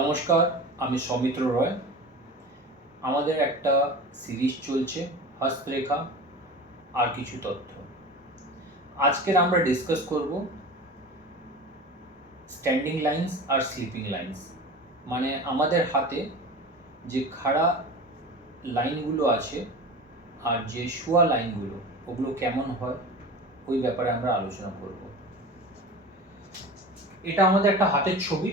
নমস্কার, আমি সৌমিত্র রয়। আমাদের একটা সিরিজ চলছে হস্তরেখা আর কিছু তথ্য। আজকের আমরা ডিসকাস করব স্ট্যান্ডিং লাইন্স আর স্লিপিং লাইন্স, মানে আমাদের হাতে যে খাড়া লাইনগুলো আছে আর যে শোয়া লাইনগুলো, ওগুলো কেমন হয় ওই ব্যাপারে আমরা আলোচনা করব। এটা আমাদের একটা হাতের ছবি,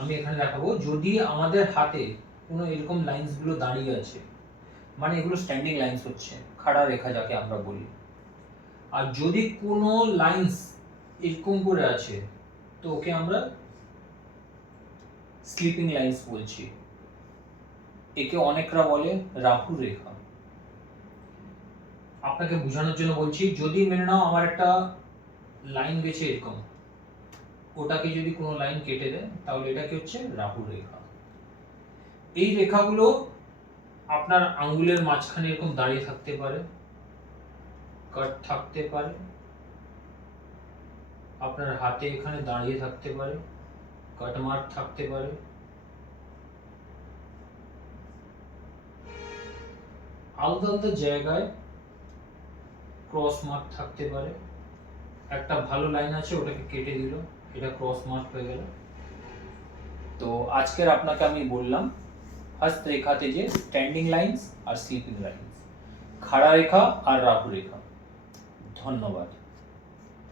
আমি এখানে দেখাবো। যদি আমাদের হাতে কোনো এরকম লাইন্সগুলো দাঁড়িয়ে আছে, মানে এগুলো স্ট্যান্ডিং লাইন্স হচ্ছে, খাড়া রেখা যাকে আমরা বলি। আর যদি কোনো লাইন্স এরকম করে আছে তো ওকে আমরা স্লিপিং লাইন্স বলছি। একে অনেকরা বলে রাহু রেখা। আপনাকে বোঝানোর জন্য বলছি, যদি মেনে নাও আমার একটা লাইন গেছে এরকম, ওটাকে যদি কোনো লাইন কেটে দেয় তাহলে এটাকে হচ্ছে রাহু রেখা। এই রেখাগুলো আপনার আঙ্গুলের মাঝখানে এরকম দাঁড়িয়ে থাকতে পারে, কাট থাকতে পারে, আপনার হাতে এখানে দাঁড়িয়ে থাকতে পারে, কাট মার্ক থাকতে পারে, আলাদা আলাদা জায়গায় ক্রস মার্ক থাকতে পারে। একটা ভালো লাইন আছে, ওটাকে কেটে দিল, এটা ক্রস মার্ক হয়ে গেল। তো আজকের আপনাকে আমি বললাম হস্তরেখাতে যে স্ট্যান্ডিং লাইন্স আর স্লিপিং লাইন্স, খাড়া রেখা আর রাহু রেখা। ধন্যবাদ।